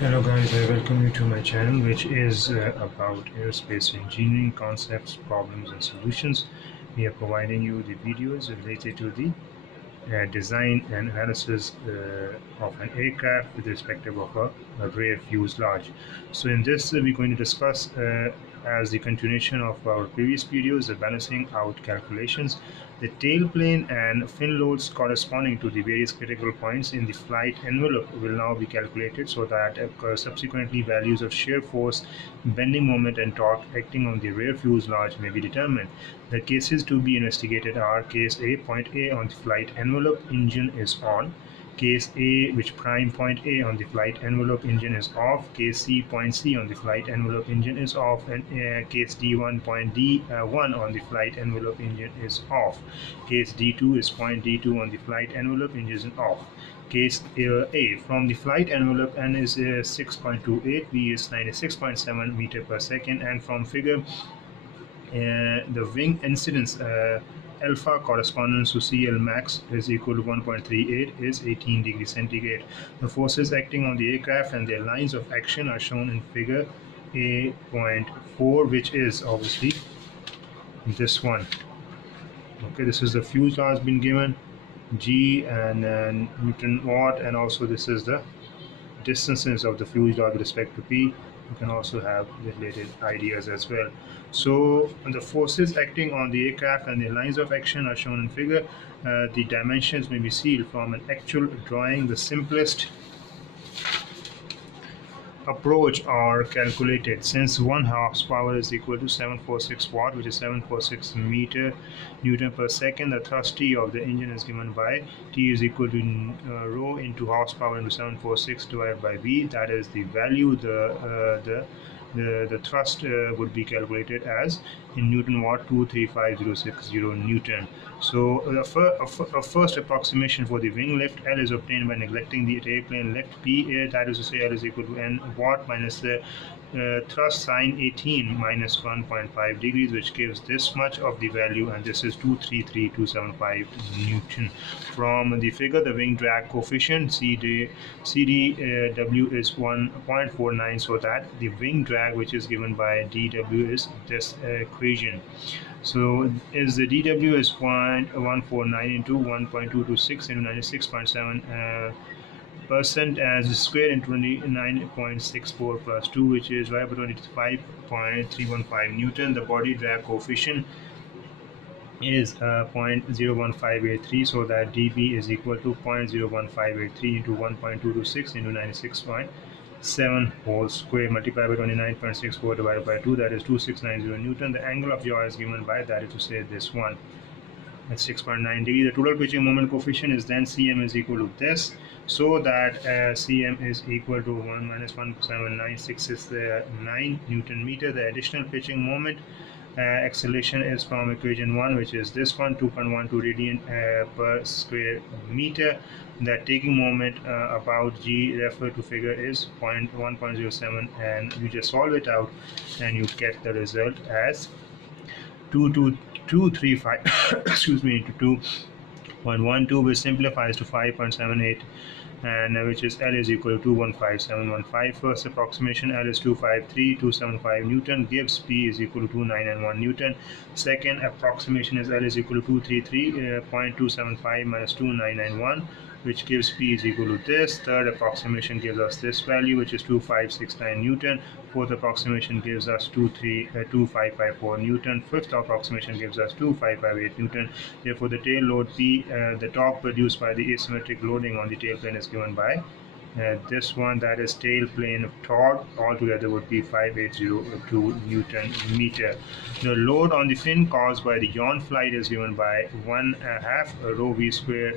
Hello guys, I welcome you to my channel which is about aerospace engineering concepts, problems and solutions. We are providing you the videos related to the design and analysis of an aircraft with respect of a rear fuselage. So in this we're going to discuss as the continuation of our previous videos the balancing out calculations, the tail plane and fin loads corresponding to the various critical points in the flight envelope will now be calculated so that subsequently values of shear force, bending moment and torque acting on the rear fuselage may be determined. The cases to be investigated are case A, point A on the flight envelope, engine is on. Case A, which prime point A on the flight envelope, engine is off. Case C, point C on the flight envelope, engine is off. And case D1, point D1 on the flight envelope, engine is off. Case D2 is point D2 on the flight envelope, engine is off. Case A, from the flight envelope, N is 6.28, V is 96.7 meter per second, and from figure the wing incidence alpha correspondence to CL max is equal to 1.38 is 18 degrees centigrade. The forces acting on the aircraft and their lines of action are shown in figure A.4, which is obviously this one. Okay, this is the fuselage been given, G and Newton watt, and also this is the distances of the fuselage with respect to P. You can also have related ideas as well. So the forces acting on the aircraft and their lines of action are shown in figure. The dimensions may be seen from an actual drawing. The simplest approach are calculated since 1 horsepower is equal to 746 watt, which is 746 meter newton per second. The thrust T of the engine is given by T is equal to rho into horsepower into 746 divided by V. That is the value. The thrust would be calculated as in Newton watt 235060 Newton. So a first approximation for the wing lift L is obtained by neglecting the tailplane lift P, that is to say L is equal to N watt minus the thrust sine 18 minus 1.5 degrees, which gives this much of the value, and this is 233275 Newton. From the figure, the wing drag coefficient CDW is 1.49, so that the wing drag which is given by DW is this equation. So is the DW is 0.149 into 1.226 into 96.7 percent as square into 29.64 plus 2, which is right about 25.315 Newton. The body drag coefficient is 0.01583, so that dB is equal to 0.01583 into 1.226 into 96.7 whole square multiplied by 29.64 divided by 2, that is 2690 Newton. The angle of yaw is given by, that is to say, this one at 6.9 degrees. The total pitching moment coefficient is then Cm is equal to this, so that Cm is equal to 1 minus 1.796 is the 9 Newton meter. The additional pitching moment acceleration is from equation 1, which is this one, 2.12 radian per square meter. The taking moment about G referred to figure is 1.07, and you just solve it out and you get the result as 235 excuse me, into 2.12, which simplifies to 5.78, and which is L is equal to 215715. First approximation, L is 253275 Newton, gives P is equal to 2991 Newton. Second approximation is L is equal to 233.275 minus 2991, which gives P is equal to this. Third approximation gives us this value, which is 2569 Newton. Fourth approximation gives us 2554 Newton. Fifth approximation gives us 2558 Newton. Therefore, the tail load P, the torque produced by the asymmetric loading on the tail plane is given by this one, that is tail plane torque, altogether would be 5802 Newton meter. The load on the fin caused by the yaw flight is given by 1/2 rho v square,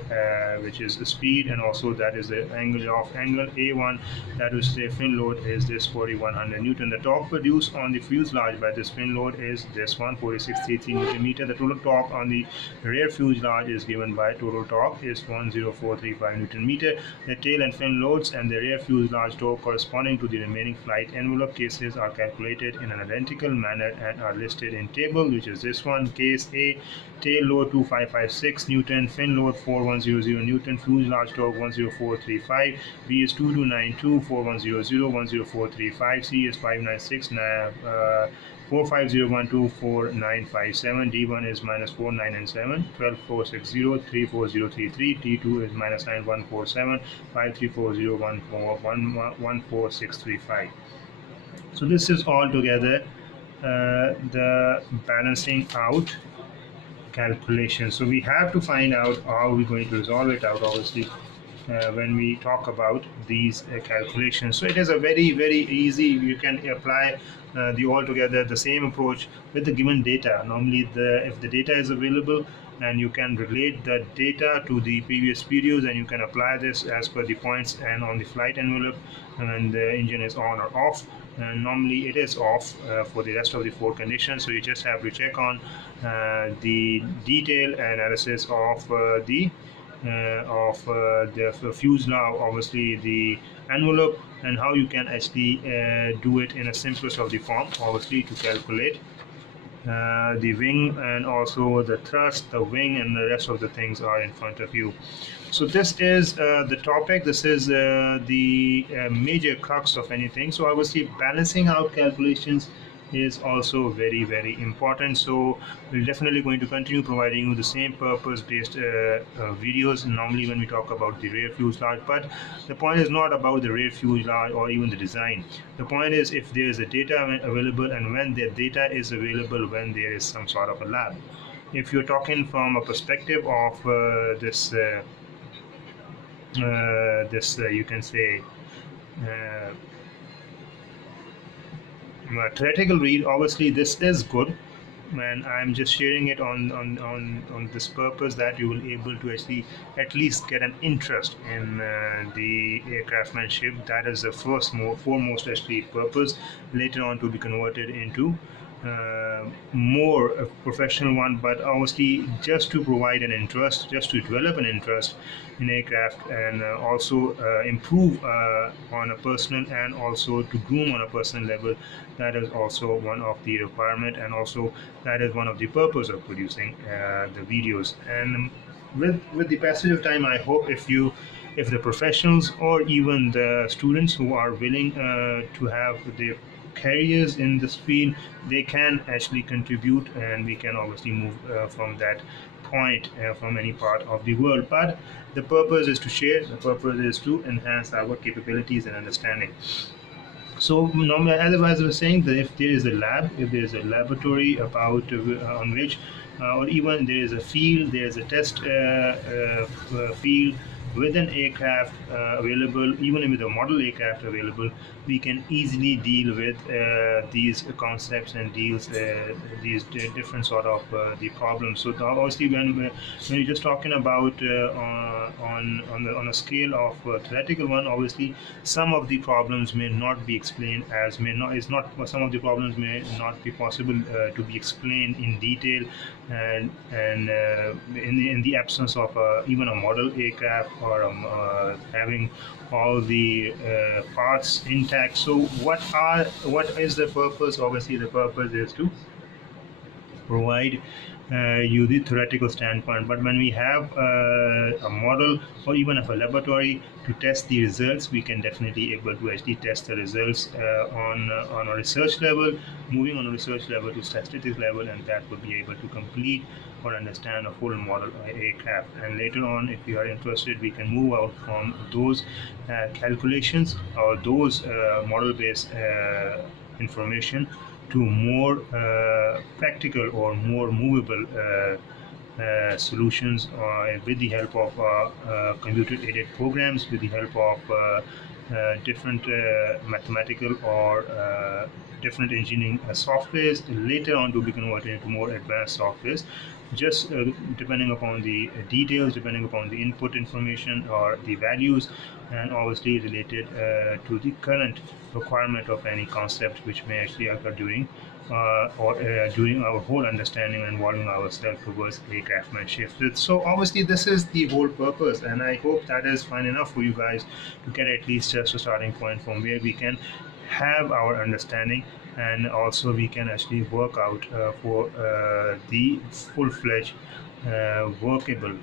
which is the speed, and also that is the angle of angle A1, that is the fin load is this 4100 Newton. The torque produced on the fuselage by this fin load is this one, 4633 Newton meter. The total torque on the rear fuselage is given by total torque is 10435 Newton meter. The tail and fin loads envelopes and the rear fuselage torque corresponding to the remaining flight envelope cases are calculated in an identical manner and are listed in table, which is this one. Case A, tail load 2556 Newton, fin load 4100 Newton, fuselage torque 10435, B is 2292 4100 10435, C is 596 450124 D1 is minus 4997 12460 34033, D2 is minus 9147 53401414635. So this is all together the balancing out calculation. So we have to find out how we're going to resolve it out, obviously, when we talk about these calculations. So it is a very easy. You can apply the altogether the same approach with the given data. Normally, if the data is available and you can relate the data to the previous videos, and you can apply this as per the points and on the flight envelope, and the engine is on or off. And normally it is off for the rest of the four conditions, so you just have to check on the detailed analysis of the fuselage, obviously the envelope, and how you can actually do it in a simplest of the form, obviously, to calculate the wing and also the thrust, the wing, and the rest of the things are in front of you. So this is the topic. This is the major crux of anything. So obviously balancing out calculations is also very important. So we're definitely going to continue providing you the same purpose based videos normally when we talk about the rear fuselage. But the point is not about the rear fuselage or even the design. The point is if there is a data available, and when the data is available, when there is some sort of a lab. If you're talking from a perspective of you can say theoretical read, obviously this is good, and I'm just sharing it on this purpose that you will able to actually at least get an interest in the aircraftmanship. That is the foremost actually purpose, later on to be converted into more professional one, but obviously just to provide an interest, just to develop an interest in aircraft, and also improve on a personal, and also to groom on a personal level. That is also one of the requirement, and also that is one of the purpose of producing the videos. And with the passage of time, I hope if the professionals or even the students who are willing to have their careers in this field, they can actually contribute, and we can obviously move from that point from any part of the world. But the purpose is to share, the purpose is to enhance our capabilities and understanding. So normally, as I was saying, that if there is a lab, if there is a laboratory about on which, or even there is a field, there is a test field with an aircraft available, even with a model aircraft available, we can easily deal with these concepts and deals these different sort of the problems. So obviously, when you're just talking about on a scale of theoretical one, obviously some of the problems may not be explained as may not is not some of the problems may not be possible to be explained in detail, and in the absence of even a model aircraft, or having all the parts intact. So what is the purpose? Obviously the purpose is to provide you the theoretical standpoint, but when we have a model or even of a laboratory to test the results, we can definitely able to actually test the results on a research level, moving on a research level to statistics level, and that would be able to complete or understand a full model aircraft. And later on, if you are interested, we can move out from those calculations or those model based information to more practical or more movable solutions with the help of computer aided programs, with the help of different mathematical or different engineering softwares, later on to be converted into more advanced softwares just depending upon the details, depending upon the input information or the values, and obviously related to the current requirement of any concept which may actually occur during or during our whole understanding and involving ourselves towards a craftsmanship. So obviously this is the whole purpose, and I hope that is fine enough for you guys to get at least just a starting point from where we can have our understanding, and also we can actually work out for the full-fledged workable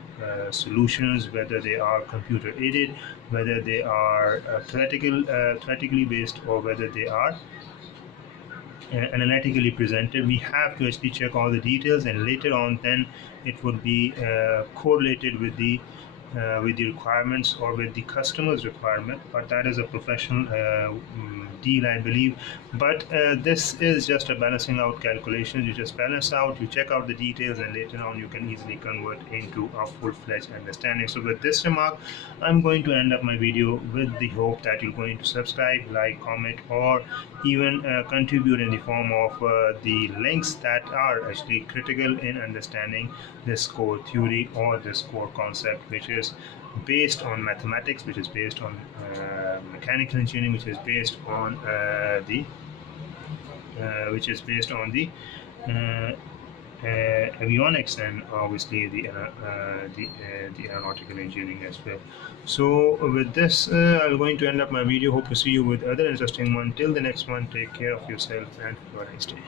solutions, whether they are computer aided, whether they are theoretically based, or whether they are analytically presented. We have to actually check all the details, and later on then it would be correlated with the requirements or with the customer's requirement. But that is a professional deal, I believe. But this is just a balancing out calculation. You just balance out, you check out the details, and later on you can easily convert into a full-fledged understanding. So with this remark, I'm going to end up my video with the hope that you're going to subscribe, like, comment, or even contribute in the form of the links that are actually critical in understanding this core theory or this core concept, which is based on mathematics, which is based on mechanical engineering, which is based on the uh, avionics, and obviously the aeronautical engineering as well. So with this, I'm going to end up my video. Hope to see you with other interesting one. Till the next one, take care of yourself and have a nice day.